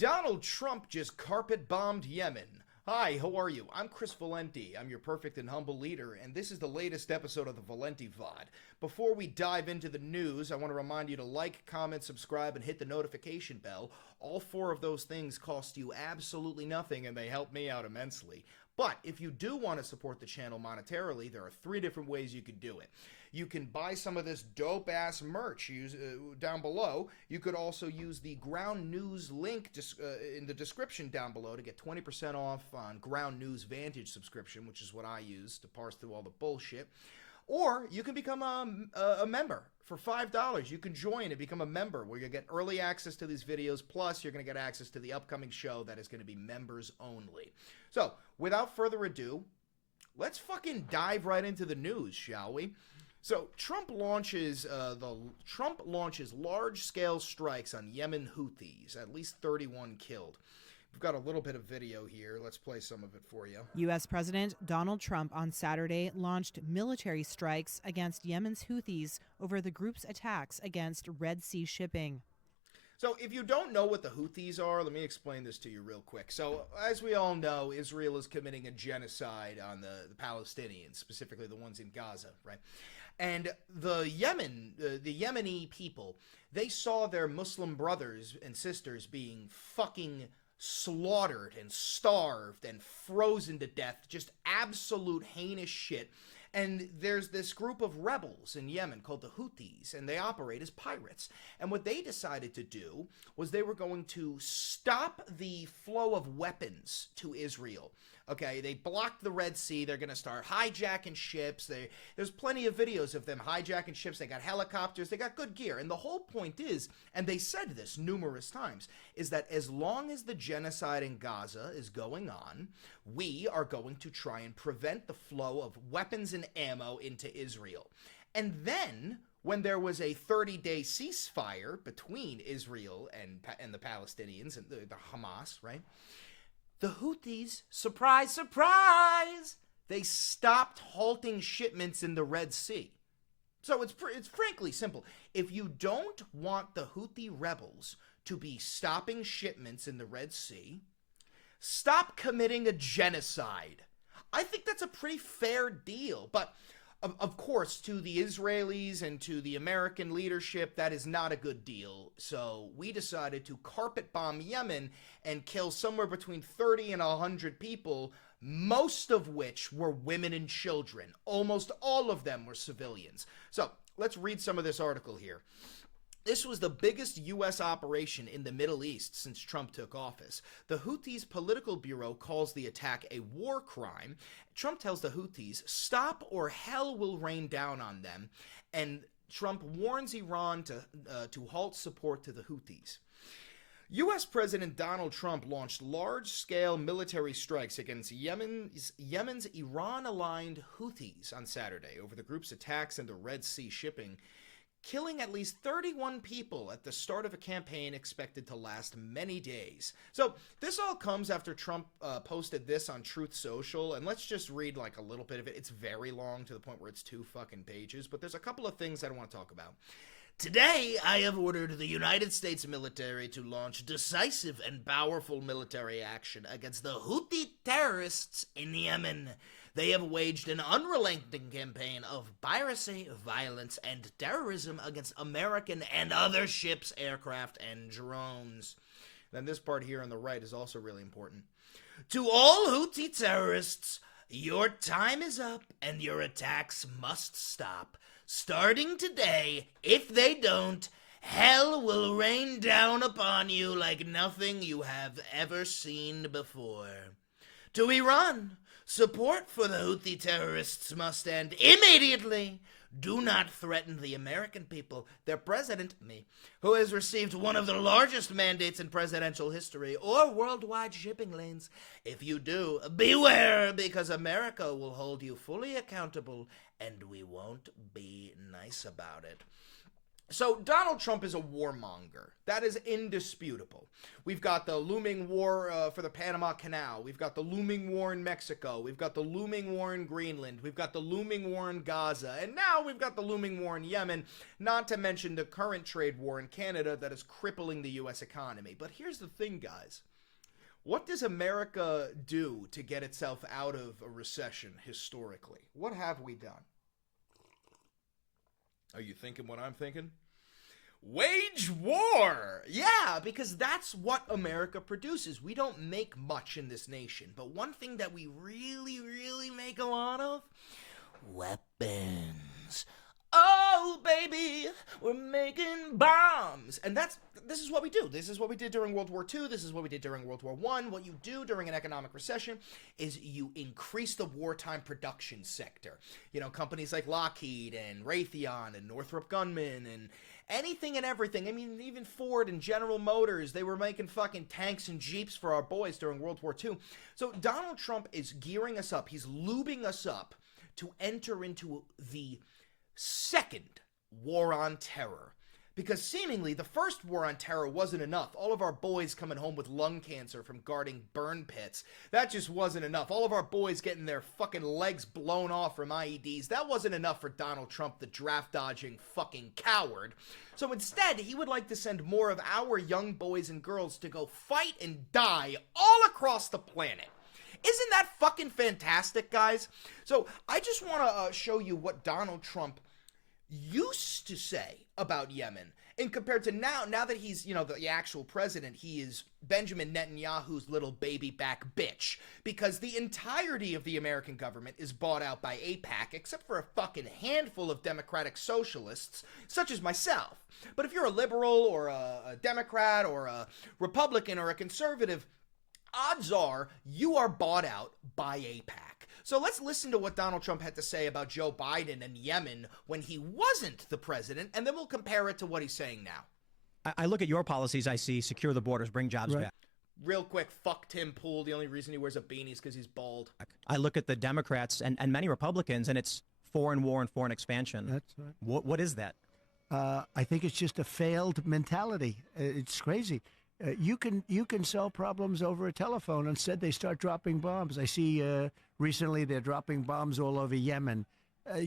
Donald Trump just carpet bombed Yemen. Hi, how are you? I'm Chris Valenti. I'm your perfect and humble leader, and this is the latest episode of the Valenti VOD. Before we dive into the news, I want to remind you to like, comment, subscribe, and hit the notification bell. All four of those things cost you absolutely nothing, and they help me out immensely. But if you do want to support the channel monetarily, there are three different ways you could do it. You can buy some of this dope-ass merch down below. You could also use the Ground News link in the description down below to get 20% off on Ground News Vantage subscription, which is what I use to parse through all the bullshit. Or you can become a member for $5. You can join and become a member where you get early access to these videos, plus you're going to get access to the upcoming show that is going to be members only. So, without further ado, let's fucking dive right into the news, shall we? So Trump launches large-scale strikes on Yemen Houthis, at least 31 killed. We've got a little bit of video here. Let's play some of it for you. U.S. President Donald Trump on Saturday launched military strikes against Yemen's Houthis over the group's attacks against Red Sea shipping. So if you don't know what the Houthis are, let me explain this to you real quick. So as we all know, Israel is committing a genocide on the Palestinians, specifically the ones in Gaza, right? And the Yemeni people, they saw their Muslim brothers and sisters being fucking slaughtered and starved and frozen to death, just absolute heinous shit. And there's this group of rebels in Yemen called the Houthis, and they operate as pirates. And what they decided to do was they were going to stop the flow of weapons to Israel. Okay, they blocked the Red Sea. They're going to start hijacking ships. There's plenty of videos of them hijacking ships. They got helicopters. They got good gear. And the whole point is, and they said this numerous times, is that as long as the genocide in Gaza is going on, we are going to try and prevent the flow of weapons and ammo into Israel. And then, when there was a 30-day ceasefire between Israel and the Palestinians and the Hamas, right? The Houthis, surprise, surprise, they stopped halting shipments in the Red Sea. So it's frankly simple. If you don't want the Houthi rebels to be stopping shipments in the Red Sea, stop committing a genocide. I think that's a pretty fair deal. But, of course, to the Israelis and to the American leadership, that is not a good deal. So we decided to carpet bomb Yemen and kill somewhere between 30 and 100 people, most of which were women and children. Almost all of them were civilians. So let's read some of this article here. This was the biggest U.S. operation in the Middle East since Trump took office. The Houthis' political bureau calls the attack a war crime. Trump tells the Houthis, stop or hell will rain down on them. And Trump warns Iran to halt support to the Houthis. U.S. President Donald Trump launched large-scale military strikes against Yemen's Iran-aligned Houthis on Saturday over the group's attacks in the Red Sea shipping, killing at least 31 people at the start of a campaign expected to last many days. So this all comes after Trump posted this on Truth Social, and let's just read like a little bit of it. It's very long to the point where it's 2 fucking pages, but there's a couple of things I want to talk about. Today, I have ordered the United States military to launch decisive and powerful military action against the Houthi terrorists in Yemen. They have waged an unrelenting campaign of piracy, violence, and terrorism against American and other ships, aircraft, and drones. Then this part here on the right is also really important. To all Houthi terrorists, your time is up and your attacks must stop. Starting today, if they don't, hell will rain down upon you like nothing you have ever seen before. To Iran, support for the Houthi terrorists must end immediately. Do not threaten the American people, their president, me, who has received one of the largest mandates in presidential history or worldwide shipping lanes. If you do, beware, because America will hold you fully accountable, and we won't be nice about it. So Donald Trump is a warmonger. That is indisputable. We've got the looming war for the Panama Canal. We've got the looming war in Mexico. We've got the looming war in Greenland. We've got the looming war in Gaza. And now we've got the looming war in Yemen, not to mention the current trade war in Canada that is crippling the U.S. economy. But here's the thing, guys. What does America do to get itself out of a recession historically? What have we done? Are you thinking what I'm thinking? Wage war! Yeah, because that's what America produces. We don't make much in this nation, but one thing that we really, really make a lot of? Weapons. Oh, baby, we're making bombs. And this is what we do. This is what we did during World War II. This is what we did during World War I. What you do during an economic recession is you increase the wartime production sector. You know, companies like Lockheed and Raytheon and Northrop Grumman and anything and everything. I mean, even Ford and General Motors, they were making fucking tanks and Jeeps for our boys during World War II. So Donald Trump is gearing us up. He's lubing us up to enter into the second war on terror. Because seemingly the first war on terror wasn't enough. All of our boys coming home with lung cancer from guarding burn pits, that just wasn't enough. All of our boys getting their fucking legs blown off from IEDs, that wasn't enough for Donald Trump, the draft-dodging fucking coward. So instead, he would like to send more of our young boys and girls to go fight and die all across the planet. Isn't that fucking fantastic, guys? So I just want to show you what Donald Trump used to say about Yemen, and compared to now that he's, you know, the actual president, he is Benjamin Netanyahu's little baby back bitch, because the entirety of the American government is bought out by AIPAC, except for a fucking handful of democratic socialists, such as myself. But if you're a liberal or a Democrat or a Republican or a conservative, odds are you are bought out by AIPAC. So let's listen to what Donald Trump had to say about Joe Biden and Yemen when he wasn't the president, and then we'll compare it to what he's saying now. I look at your policies, I see secure the borders, bring jobs back. Real quick, fuck Tim Pool. The only reason he wears a beanie is because he's bald. I look at the Democrats and many Republicans, and it's foreign war and foreign expansion. That's right. What is that? I think it's just a failed mentality. It's crazy. You can solve problems over a telephone. Instead, they start dropping bombs. I see recently they're dropping bombs all over Yemen.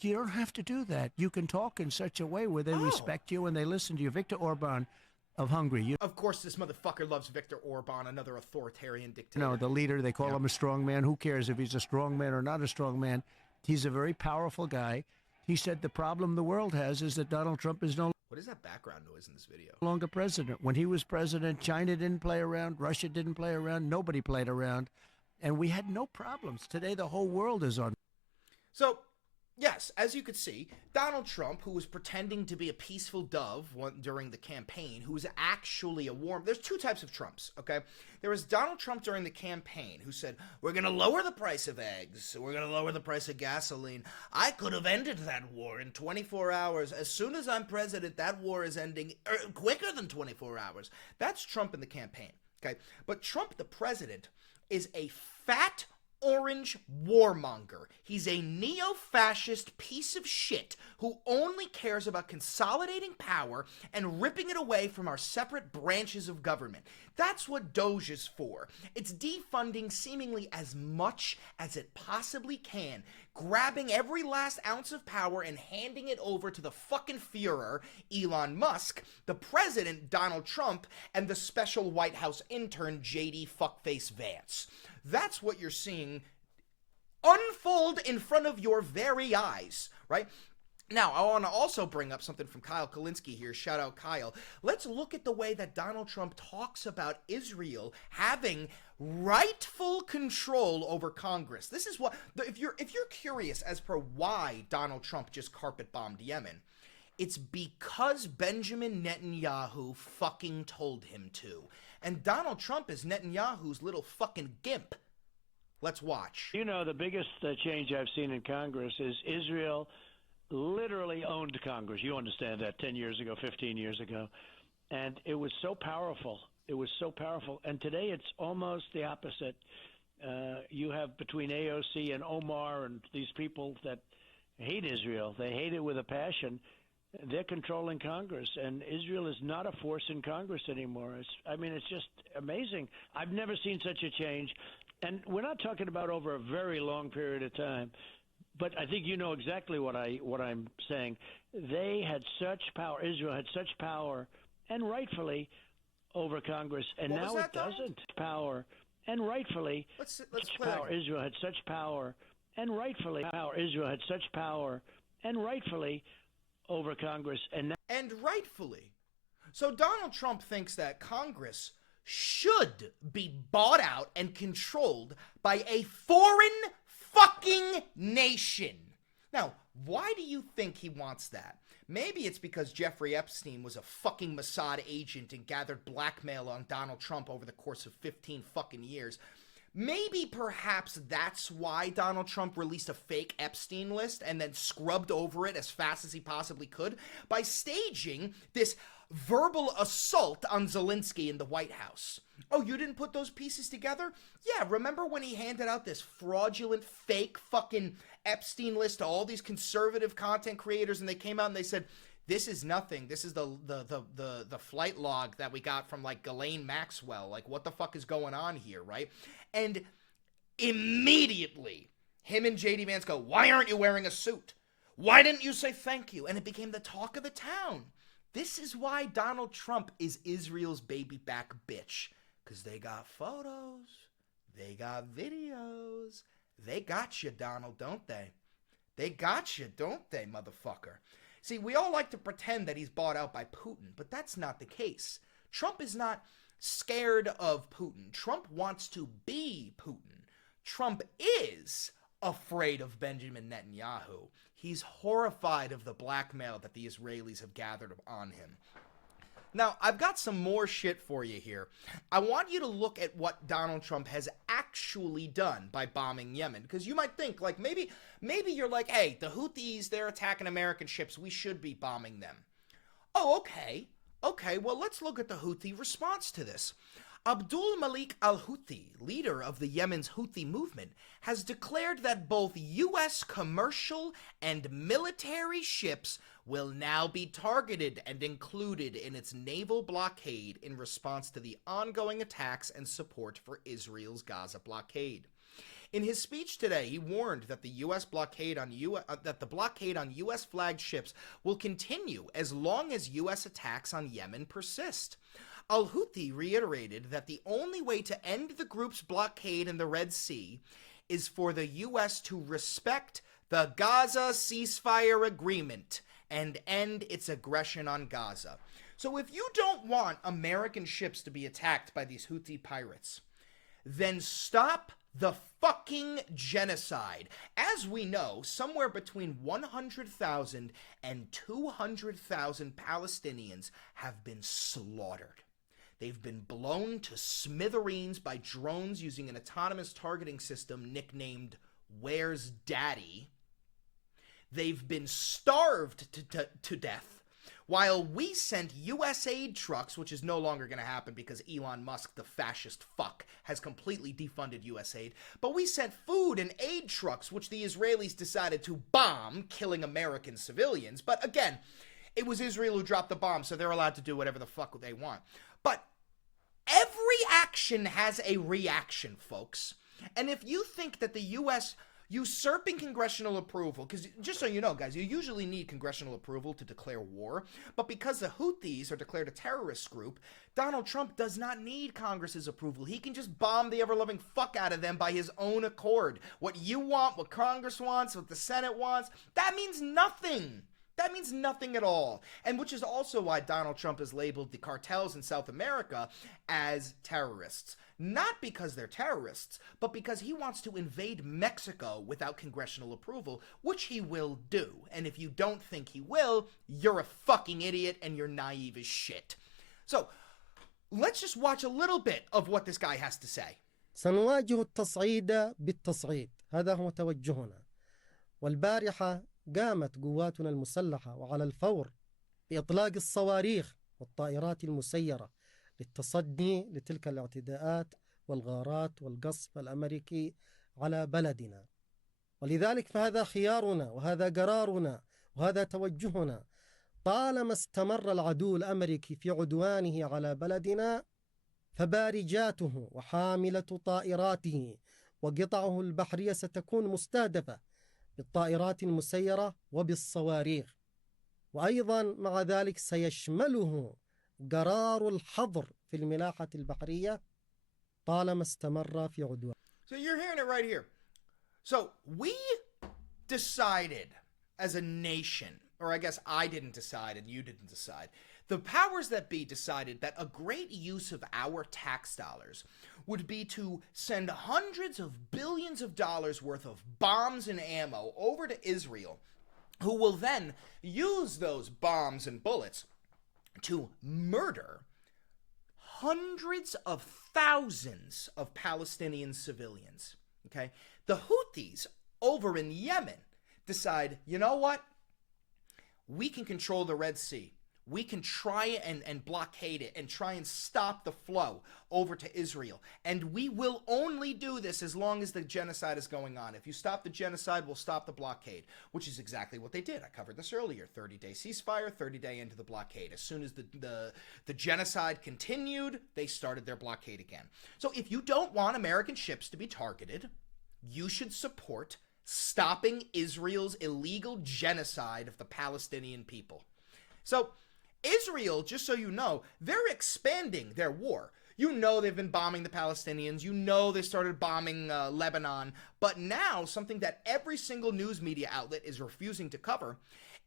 You don't have to do that. You can talk in such a way where they respect you and they listen to you. Viktor Orban of Hungary. Of course, this motherfucker loves Viktor Orban, another authoritarian dictator. No, the leader. They call him a strong man. Who cares if he's a strong man or not a strong man? He's a very powerful guy. He said the problem the world has is that Donald Trump is no What is that background noise in this video? longer president. When he was president, China didn't play around, Russia didn't play around, nobody played around, and we had no problems. Today, the whole world is on. So, yes, as you could see, Donald Trump, who was pretending to be a peaceful dove during the campaign, who was actually a warm... There's two types of Trumps, okay? There was Donald Trump during the campaign who said, we're going to lower the price of eggs. We're going to lower the price of gasoline. I could have ended that war in 24 hours. As soon as I'm president, that war is ending quicker than 24 hours. That's Trump in the campaign, okay? But Trump, the president, is a fat orange warmonger. He's a neo-fascist piece of shit who only cares about consolidating power and ripping it away from our separate branches of government. That's what Doge is for. It's defunding seemingly as much as it possibly can, grabbing every last ounce of power and handing it over to the fucking Führer, Elon Musk, the president, Donald Trump, and the special White House intern, JD Fuckface Vance. That's what you're seeing unfold in front of your very eyes, right? Now, I want to also bring up something from Kyle Kalinske here. Shout out, Kyle. Let's look at the way that Donald Trump talks about Israel having rightful control over Congress. This is what, if you're curious as per why Donald Trump just carpet bombed Yemen, it's because Benjamin Netanyahu fucking told him to. And Donald Trump is Netanyahu's little fucking gimp. Let's watch. You know, the biggest change I've seen in Congress is Israel literally owned Congress. You understand that 10 years ago, 15 years ago. And it was so powerful. It was so powerful. And today it's almost the opposite. You have between AOC and Omar and these people that hate Israel. They hate it with a passion. they're controlling Congress, and Israel is not a force in Congress anymore. It's just amazing. I've never seen such a change, and we're not talking about over a very long period of time. But I think you know exactly what I'm saying. They had such power. Israel had such power, and rightfully, over Congress, and What was now that, it Donald? doesn't. Power, and rightfully, Let's such play that power. again. Israel had such power, and rightfully, Israel had such power, and rightfully, over Congress, and now. And rightfully. So Donald Trump thinks that Congress should be bought out and controlled by a foreign fucking nation. Now, why do you think he wants that? Maybe it's because Jeffrey Epstein was a fucking Mossad agent and gathered blackmail on Donald Trump over the course of 15 fucking years. Maybe perhaps that's why Donald Trump released a fake Epstein list and then scrubbed over it as fast as he possibly could by staging this verbal assault on Zelensky in the White House. Oh, you didn't put those pieces together? Yeah, remember when he handed out this fraudulent, fake fucking Epstein list to all these conservative content creators, and they came out and they said, this is nothing. This is the flight log that we got from, like, Ghislaine Maxwell. Like, what the fuck is going on here, right? And immediately, him and J.D. Vance go, why aren't you wearing a suit? Why didn't you say thank you? And it became the talk of the town. This is why Donald Trump is Israel's baby back bitch. Because they got photos. They got videos. They got you, Donald, don't they? They got you, don't they, motherfucker? See, we all like to pretend that he's bought out by Putin, but that's not the case. Trump is not scared of Putin. Trump wants to be Putin. Trump is afraid of Benjamin Netanyahu. He's horrified of the blackmail that the Israelis have gathered on him. Now, I've got some more shit for you here. I want you to look at what Donald Trump has actually done by bombing Yemen, because you might think, like, maybe you're like, hey, the Houthis, they're attacking American ships. We should be bombing them. Oh, okay. Okay, well, let's look at the Houthi response to this. Abdul Malik al-Houthi, leader of the Yemen's Houthi movement, has declared that both U.S. commercial and military ships will now be targeted and included in its naval blockade in response to the ongoing attacks and support for Israel's Gaza blockade. In his speech today, he warned that the blockade on U.S. flagged ships will continue as long as U.S. attacks on Yemen persist. Al-Houthi reiterated that the only way to end the group's blockade in the Red Sea is for the U.S. to respect the Gaza ceasefire agreement and end its aggression on Gaza. So if you don't want American ships to be attacked by these Houthi pirates, then stop the fucking genocide. As we know, somewhere between 100,000 and 200,000 Palestinians have been slaughtered. They've been blown to smithereens by drones using an autonomous targeting system nicknamed Where's Daddy. They've been starved to death, while we sent U.S. aid trucks, which is no longer going to happen because Elon Musk, the fascist fuck, has completely defunded U.S. aid. But we sent food and aid trucks, which the Israelis decided to bomb, killing American civilians. But again, it was Israel who dropped the bomb, so they're allowed to do whatever the fuck they want. But every action has a reaction, folks. And if you think that the U.S. usurping congressional approval, because just so you know, guys, you usually need congressional approval to declare war, but because the Houthis are declared a terrorist group, Donald Trump does not need Congress's approval. He can just bomb the ever-loving fuck out of them by his own accord. What you want, what Congress wants, what the Senate wants, that means nothing. That means nothing at all. And which is also why Donald Trump has labeled the cartels in South America as terrorists. Not because they're terrorists, but because he wants to invade Mexico without congressional approval, which he will do. And if you don't think he will, you're a fucking idiot and you're naive as shit. So, let's just watch a little bit of what this guy has to say. سنواجه التصعيد بالتصعيد، هذا هو توجهنا. والبارحة قامت قواتنا المسلحة وعلى الفور بإطلاق الصواريخ والطائرات المسيرة للتصدي لتلك الاعتداءات والغارات والقصف الأمريكي على بلدنا. ولذلك فهذا خيارنا وهذا قرارنا وهذا توجهنا. طالما استمر العدو الأمريكي في عدوانه على بلدنا فبارجاته وحاملة طائراته وقطعه البحرية ستكون مستهدفة بالطائرات المسيرة وبالصواريخ، وأيضا مع ذلك سيشمله قرار الحظر في الملاحة البحرية طالما استمر في عدوان. So you're hearing it right here. So we decided as a nation, or I guess I didn't decide and you didn't decide, the powers that be decided that a great use of our tax dollars would be to send hundreds of billions of dollars worth of bombs and ammo over to Israel, who will then use those bombs and bullets to murder hundreds of thousands of Palestinian civilians. Okay? The Houthis over in Yemen decide, you know what? We can control the Red Sea. We can try and blockade it and try and stop the flow over to Israel. And we will only do this as long as the genocide is going on. If you stop the genocide, we'll stop the blockade, which is exactly what they did. I covered this earlier. 30-day ceasefire, 30-day into the blockade. As soon as the genocide continued, they started their blockade again. So if you don't want American ships to be targeted, you should support stopping Israel's illegal genocide of the Palestinian people. So Israel, just so you know, they're expanding their war. You know they've been bombing the Palestinians. You know they started bombing Lebanon. But now, something that every single news media outlet is refusing to cover,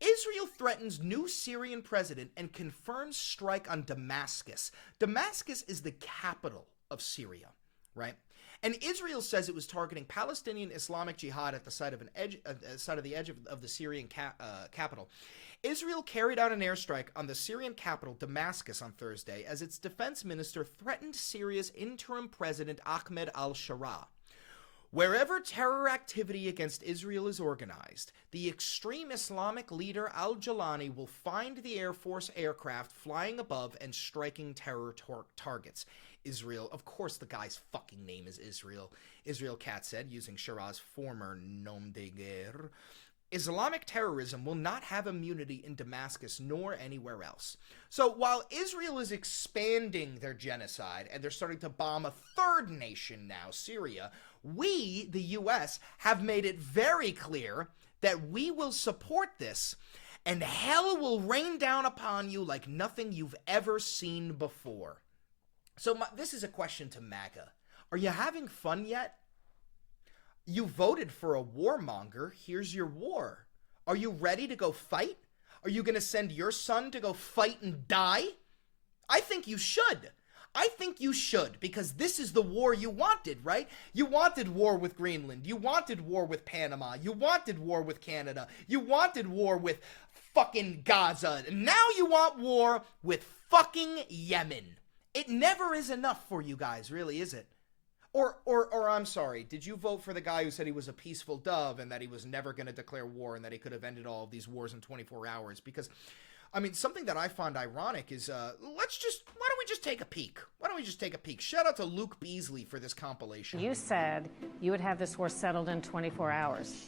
Israel threatens new Syrian president and confirms strike on Damascus. Damascus is the capital of Syria, right? And Israel says it was targeting Palestinian Islamic Jihad at the side of the edge of the Syrian capital. Israel carried out an airstrike on the Syrian capital, Damascus, on Thursday, as its defense minister threatened Syria's interim president, Ahmed al-Sharaa. Wherever terror activity against Israel is organized, the extreme Islamic leader al-Jalani will find the Air Force aircraft flying above and striking terror targets. Israel, of course the guy's fucking name is Israel. Israel Katz said, using Sharaa's former nom de guerre, Islamic terrorism will not have immunity in Damascus nor anywhere else. So while Israel is expanding their genocide and they're starting to bomb a third nation now, Syria, we, the U.S., have made it very clear that we will support this, and hell will rain down upon you like nothing you've ever seen before. So this is a question to MAGA. Are you having fun yet? You voted for a warmonger. Here's your war. Are you ready to go fight? Are you going to send your son to go fight and die? I think you should. I think you should, because this is the war you wanted, right? You wanted war with Greenland. You wanted war with Panama. You wanted war with Canada. You wanted war with fucking Gaza. And now you want war with fucking Yemen. It never is enough for you guys, really, is it? Or I'm sorry, did you vote for the guy who said he was a peaceful dove and that he was never going to declare war and that he could have ended all of these wars in 24 hours? Because, I mean, something that I find ironic is, why don't we just take a peek? Why don't we just take a peek? Shout out to Luke Beasley for this compilation. You said you would have this war settled in 24 hours.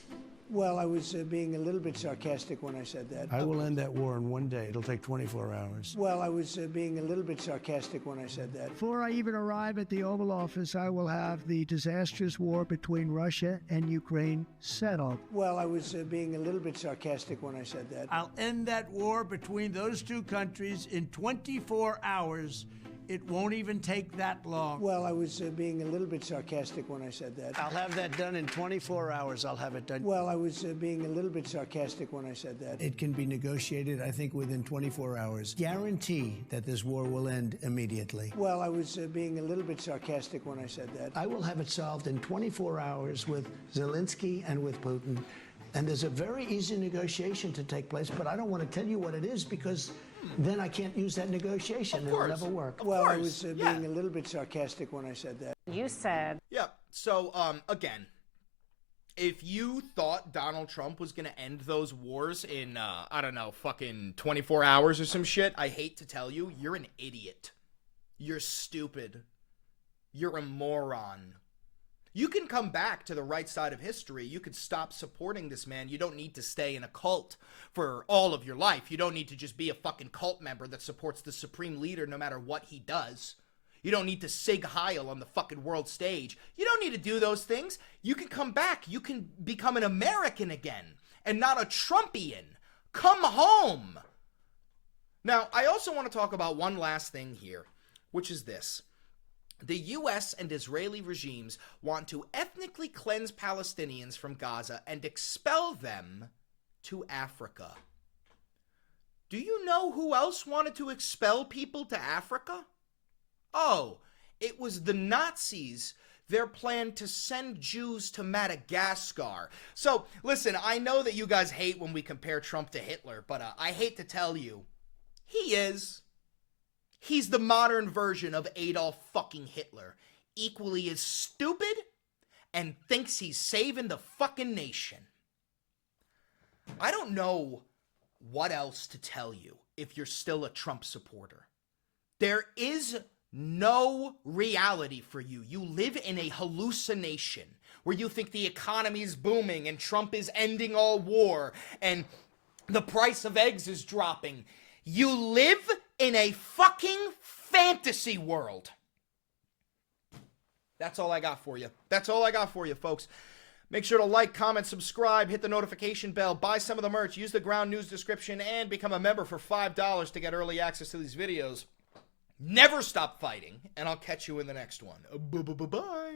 Well, I was being a little bit sarcastic when I said that. I will end that war in one day. It'll take 24 hours. Well, I was being a little bit sarcastic when I said that. Before I even arrive at the Oval Office, I will have the disastrous war between Russia and Ukraine settled. Well, I was being a little bit sarcastic when I said that. I'll end that war between those two countries in 24 hours. It won't even take that long. Well, I was being a little bit sarcastic when I said that. I'll have that done in 24 hours. I'll have it done. Well, I was being a little bit sarcastic when I said that. It can be negotiated, I think, within 24 hours. Guarantee that this war will end immediately. Well, I was being a little bit sarcastic when I said that. I will have it solved in 24 hours with Zelensky and with Putin. And there's a very easy negotiation to take place, but I don't want to tell you what it is because then I can't use that negotiation. It'll never work. Well, I was being a little bit sarcastic when I said that. You said. Yeah. So, again, if you thought Donald Trump was going to end those wars in, I don't know, fucking 24 hours or some shit, I hate to tell you, you're an idiot. You're stupid. You're a moron. You can come back to the right side of history. You could stop supporting this man. You don't need to stay in a cult for all of your life. You don't need to just be a fucking cult member that supports the supreme leader no matter what he does. You don't need to Sig Heil on the fucking world stage. You don't need to do those things. You can come back. You can become an American again and not a Trumpian. Come home. Now, I also want to talk about one last thing here, which is this. The U.S. and Israeli regimes want to ethnically cleanse Palestinians from Gaza and expel them to Africa. Do you know who else wanted to expel people to Africa? Oh, it was the Nazis. Their plan to send Jews to Madagascar. So, listen, I know that you guys hate when we compare Trump to Hitler, but I hate to tell you, he is. He's the modern version of Adolf fucking Hitler. Equally as stupid and thinks he's saving the fucking nation. I don't know what else to tell you if you're still a Trump supporter. There is no reality for you. You live in a hallucination where you think the economy is booming and Trump is ending all war and the price of eggs is dropping. You live in a fucking fantasy world. That's all I got for you. That's all I got for you, folks. Make sure to like, comment, subscribe, hit the notification bell, buy some of the merch, use the Ground News description, and become a member for $5 to get early access to these videos. Never stop fighting, and I'll catch you in the next one. Bye-bye.